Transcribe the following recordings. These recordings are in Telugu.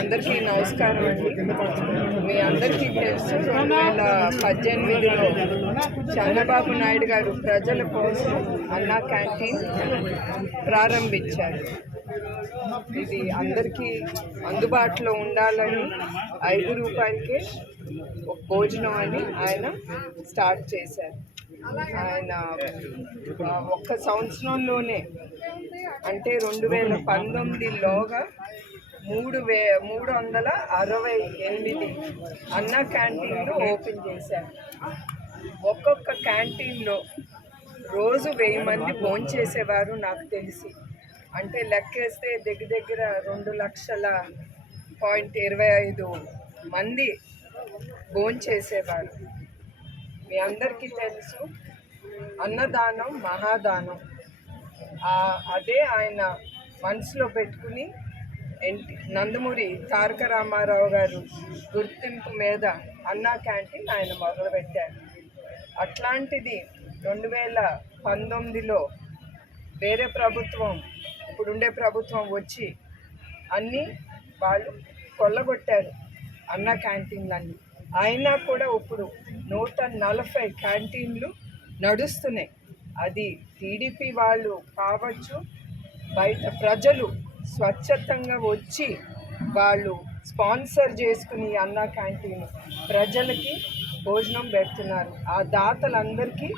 అందరికీ నమస్కారం అండి. మీ అందరికీ తెలుసు 2018లో చంద్రబాబు నాయుడు గారు ప్రజల కోసం అన్నా క్యాంటీన్ ప్రారంభించారు. ఇది అందరికీ అందుబాటులో ఉండాలని 5 రూపాయలకే ఒక భోజనం అని ఆయన స్టార్ట్ చేశారు. ఆయన ఒక్క సంవత్సరంలోనే అంటే 2019లోగా 368 అన్న క్యాంటీన్లు ఓపెన్ చేశారు. ఒక్కొక్క క్యాంటీన్లో రోజు 1000 మంది భోంచేసేవారు నాకు తెలిసి. అంటే లెక్కేస్తే దగ్గర 2,25,000 మంది భోంచేసేవారు. మీ అందరికీ తెలుసు అన్నదానం మహాదానం. అదే ఆయన మనసులో పెట్టుకుని నందమూరి తారక రామారావు గారు గుర్తింపు మీద అన్నా క్యాంటీన్ ఆయన మొదలుపెట్టారు. అట్లాంటిది 2019లో వేరే ప్రభుత్వం, ఇప్పుడుండే ప్రభుత్వం వచ్చి అన్నీ వాళ్ళు కొల్లగొట్టారు అన్నా క్యాంటీన్లన్నీ. అయినా కూడా ఇప్పుడు 140 క్యాంటీన్లు నడుస్తున్నాయి. అది టీడీపీ వాళ్ళు కావచ్చు, బయట ప్రజలు స్వచ్ఛతంగా వచ్చి వాళ్ళు స్పాన్సర్ చేసుకుని అన్నా క్యాంటీన్ ప్రజలకి భోజనం పెడుతున్నారు. ఆ దాతలందరికీ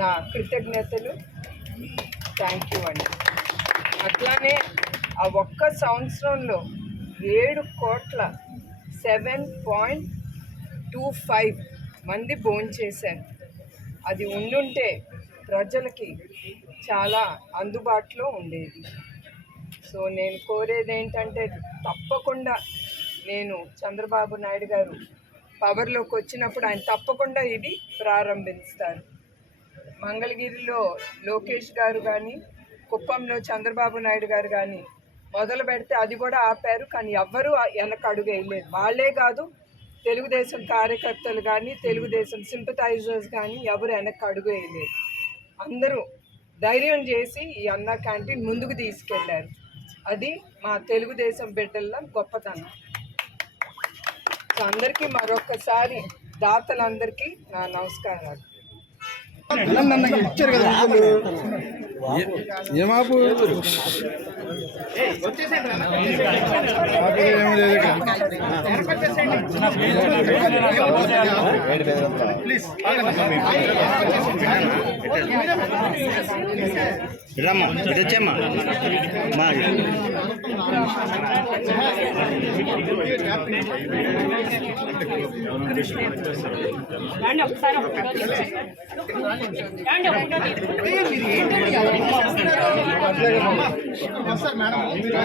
నా కృతజ్ఞతలు. థ్యాంక్ యూ అండి. అట్లానే ఆ ఒక్క సంవత్సరంలో 7,7.25 మంది భోంచేశారు. అది ఉండుంటే ప్రజలకి చాలా అందుబాటులో ఉండేది. సో నేను కోరేది ఏంటంటే తప్పకుండా నేను చంద్రబాబు నాయుడు గారు పవర్లోకి వచ్చినప్పుడు ఆయన తప్పకుండా ఇది ప్రారంభిస్తారు. మంగళగిరిలో లోకేష్ గారు కానీ, కుప్పంలో చంద్రబాబు నాయుడు గారు కానీ మొదలు పెడితే అది కూడా ఆపారు. కానీ ఎవ్వరూ వెనక అడుగు వేయలేదు. వాళ్ళే కాదు, తెలుగుదేశం కార్యకర్తలు కానీ, తెలుగుదేశం సింపథైజర్స్ కానీ ఎవరు వెనక అడుగు వేయలేదు. అందరూ ధైర్యం చేసి ఈ అన్నా క్యాంటీన్ ముందుకు తీసుకెళ్లారు. అది మా తెలుగుదేశం బిడ్డల్లో గొప్పతనం. సో అందరికీ మరొకసారి దాతలందరికీ నా నమస్కారాలు. ఇచ్చారు కదా ఏమాపు రమ్మా తెచ్చమ్మా మేడం